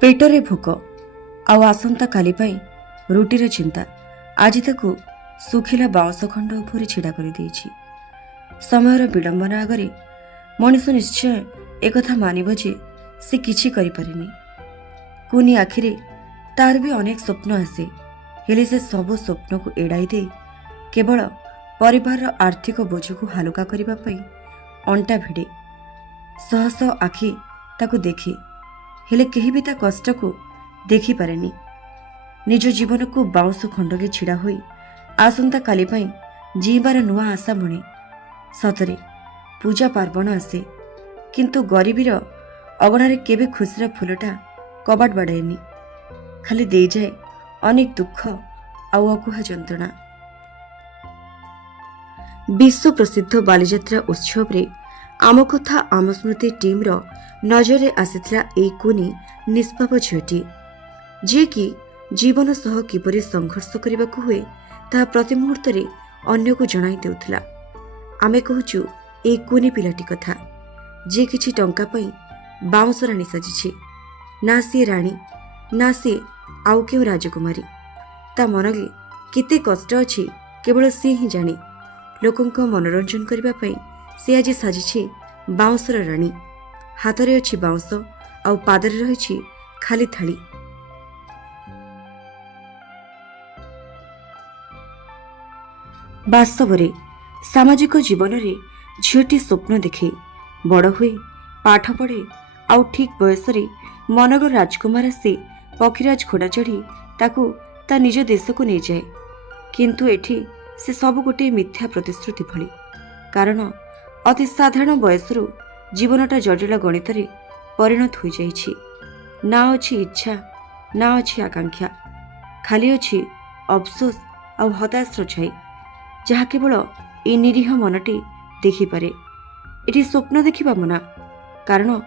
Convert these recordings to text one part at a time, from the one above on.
पेटरे भोक आउ आसंता काली पाई रुटीर चिंता आज ताकू सुखिला बाउंश खंड उपरे छिड़ा कर देइछि। समयर विडंबना आगरे मनीष निश्चय एकथा मानिब जे से किछि करि पारेनी। कुनी आखिरे तार भी अनेक स्वप्न आसे, हेले से सब स्वप्न को एड़ाई दे केवल परिवार आर्थिक बोझ को हालुका करिबा पई अंटा भिड़े। सह सह आखि ताकू देखे, हेले केही भी ता कष्ट को देखी पारेनी। निज जीवन को बाउंश खंडके छिड़ा होई आसंता काली पाई जीवार नुआ आशा बणे। सतरे पूजा पार्वण आसे, किंतु गरीबीर अगणारे केबे खुशीर फूलटा कबाट बाड़ाएनी, खाली दे जाए अनेक दुख आउ अकुहा जंत्रणा। विश्व प्रसिद्ध बालीजात्रा उत्सव रे आम कथा आम स्मृति टीम रो नजरे आसीथिला एई कुनी निष्पाप झीटी, जे कि जीवन सह किपरि संघर्ष करबाकू हुए ताहा प्रति मुहूर्त रे अन्य को जणाई देउथिला। आमे कहूचु एई कुनी पिलाटी कथा, जे किछि टंका पई बाउंश राणी साजिछि। ना सी राणी ना सी आउ केउ राजकुमारी, ता मनगे केते कष्ट अछि केवल सी ही जाने। लोकंक मनोरंजन करबा पई से आज साजिछि बाउंशर राणी। हाथरे अछि बाउंश आउ पादरे रहिछि खाली थाली। वास्तवरे सामाजिक जीवन रे झीटी स्वप्न देखे, बड़ हुए, पाठ पढ़े, आउ ठीक बयस रे मनगर राजकुमार आसे पक्षीराज घोड़ा चढ़ी ताकू ता निज देश को नहीं जाए। किंतु एठी से सब गोटे मिथ्या प्रतिश्रुति भली, कारण अति साधारण बयसरू जीवनटा जटिल गणित रे परिणत हो जाइछि। ना अछि इच्छा ना अछि आकांक्षा, खाली अछि अफसोस आउ हताशर छाई, जहा केवल ए निरीह मनटी देखिपारे। एटी स्वप्न देखिबा मना, कारण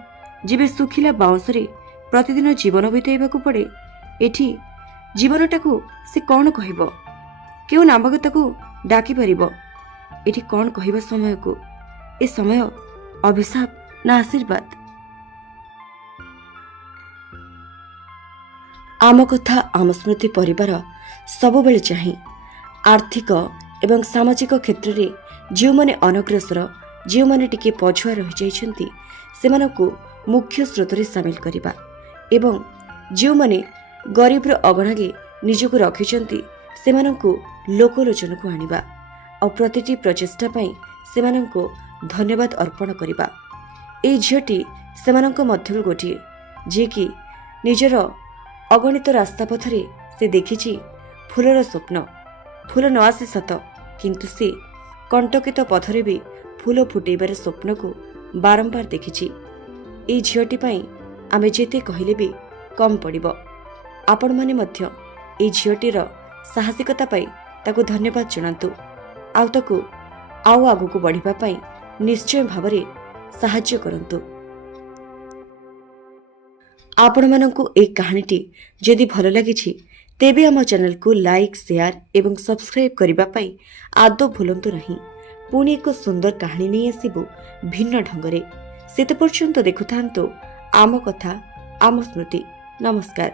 जेबे सुखिला बाउंशरे प्रतिदिन जीवन बिताइबाकू पड़े, एठी जीवनटाकू से कौन कहब, केउ नामक ताकू डाकी पारिब। एठी कौन कहबा समय को, ए समय अभिशाप ना आशीर्वाद। आम कथा आम स्मृति परिवार सबुबेले चाहे आर्थिक एवं सामाजिक क्षेत्र में जो माने अनग्रसर, जो माने टिके पछुआ रहि जाइछन्ति सेमानकु मुख्य स्रोत रे शामिल करिबा, एवं जो माने गरीब रो अगणागे निजको रखिछन्ति सेमानकु लोकलोचन को आनिबा, और प्रतिटी प्रचेष्टा पई सेमानकु धन्यवाद अर्पण करिबा। ए झीटी सेमानक मध्यरु गोटिए, जे कि निजर अगणित रास्ता पथरे से देखिछि फूलर स्वप्न। फूल न आसे सत, किंतु से कंटकित पथरे भी फूल फुटेबार स्वप्न को बारंबार देखिछि। ए झीटी पई आमे जेते कहिले भी कम पड़िबो। आपण माने मध्य ए झीटीर साहसिकता पाई ताकू धन्यवाद जणातु, आउ ताकू आउ आगुको बढ़िबा पाई निश्चय भावरे साहाय्य करंतु। आपण मानकु ए कहानीटी जदि भल लागिछि तेबे आम चैनल को लाइक, शेयर एवं सब्सक्राइब करबा पाई आदौ भूलंतु नहीं। पुणी एक सुंदर कहानी नहीं आसिबु भिन्न ढंगरे। सेते पर्यंत देखुथांतु आम कथा आम स्मृति। नमस्कार।